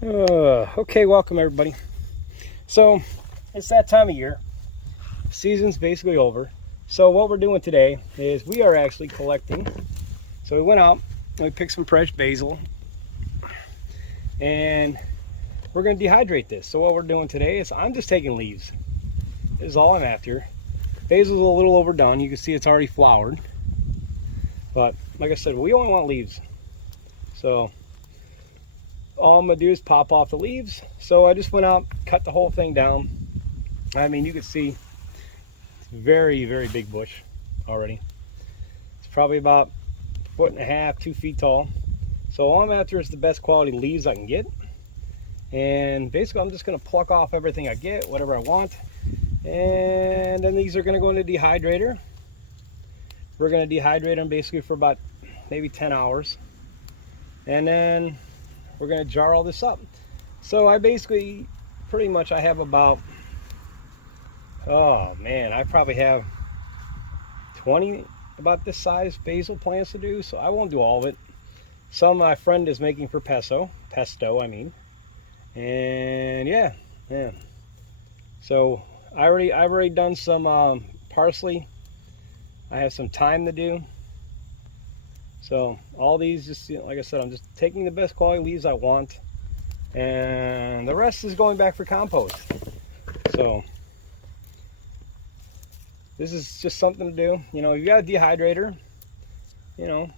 Okay, welcome everybody. So it's that time of year. Season's basically over. So what we're doing today is we are actually collecting. So we went out and we picked some fresh basil and we're going to dehydrate this. So what we're doing today is I'm just taking leaves. This is all I'm after. Basil's a little overdone. You can see it's already flowered. But like I said, we only want leaves. So all I'm going to do is pop off the leaves. So I just went out, cut the whole thing down. I mean, you can see it's very, very big bush already. It's probably about 1.5 feet, 2 feet tall. So all I'm after is the best quality leaves I can get. And basically I'm just going to pluck off everything I get, whatever I want. And then these are going to go in the dehydrator. We're going to dehydrate them basically for about maybe 10 hours. And then we're going to jar all this up. So I basically, pretty much I have about, oh man, I probably have 20 about this size basil plants to do. So I won't do all of it. Some my friend is making for pesto I mean. And yeah. So I've already done some parsley. I have some thyme to do. So all these, just like I said, I'm just taking the best quality leaves I want, and the rest is going back for compost. So this is just something to do. You know, you got a dehydrator. You know,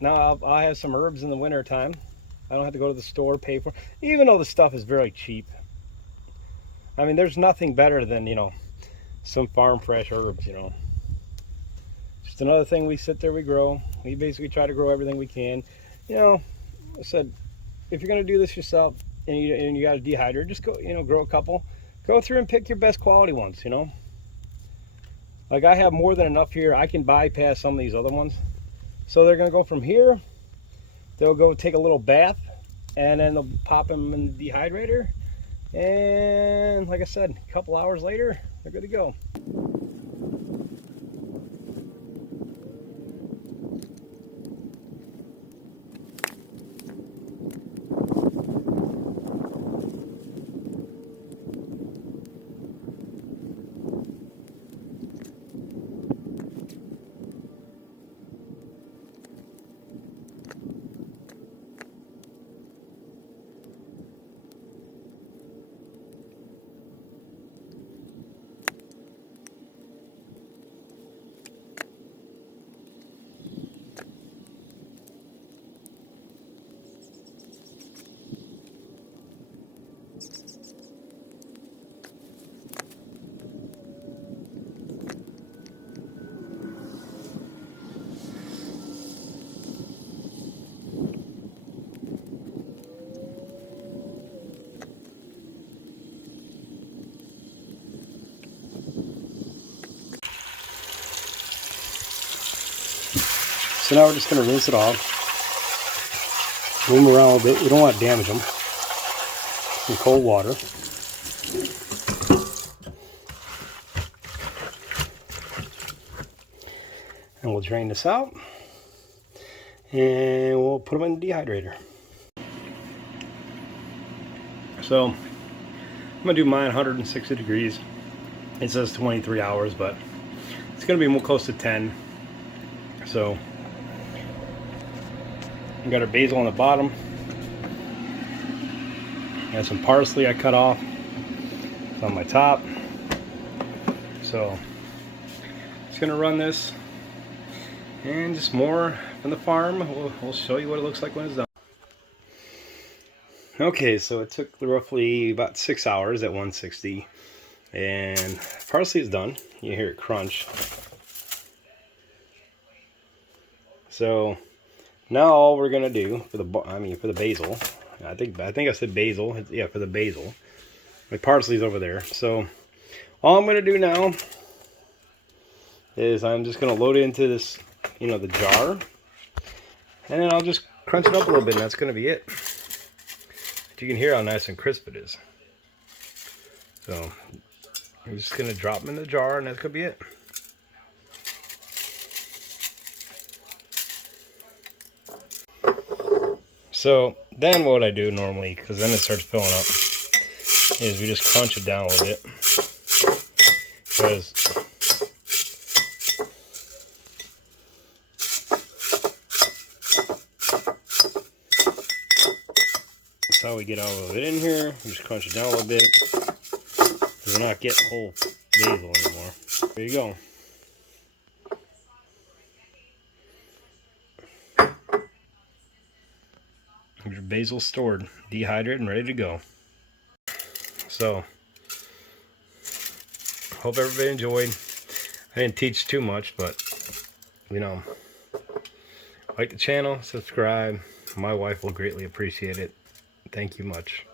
now I'll have some herbs in the winter time. I don't have to go to the store, pay for it, even though the stuff is very cheap. I mean, there's nothing better than, you know, some farm fresh herbs, you know. Just another thing we sit there, we grow. We basically try to grow everything we can. You know, I said, if you're going to do this yourself and you got a dehydrator, just go, you know, grow a couple. Go through and pick your best quality ones, you know. Like I have more than enough here. I can bypass some of these other ones. So they're going to go from here. They'll go take a little bath and then they'll pop them in the dehydrator. And like I said, a couple hours later, they're good to go. So now we're just going to rinse it off. Move them around a bit. We don't want to damage them. Some cold water. And we'll drain this out. And we'll put them in the dehydrator. So I'm going to do mine 160 degrees. It says 23 hours, but it's going to be more close to 10. So we got our basil on the bottom. Got some parsley I cut off. It's on my top. So just gonna run this, and just more from the farm. We'll show you what it looks like when it's done. Okay, so it took roughly about 6 hours at 160, and parsley is done. You hear it crunch. So now all we're gonna do for the basil, I think I said basil. Yeah, for the basil. My parsley's over there. So all I'm gonna do now is I'm just gonna load it into this, you know, the jar, and then I'll just crunch it up a little bit, and that's gonna be it. But you can hear how nice and crisp it is. So I'm just gonna drop them in the jar, and that's gonna be it. So Then what I do normally, because then it starts filling up, is we just crunch it down a little bit. Because that's how we get all of it in here. We just crunch it down a little bit. We're not getting whole basil anymore. There you go. Your basil stored, dehydrated, and ready to go. So, hope everybody enjoyed. I didn't teach too much, but you know, like the channel, subscribe. My wife will greatly appreciate it. Thank you much.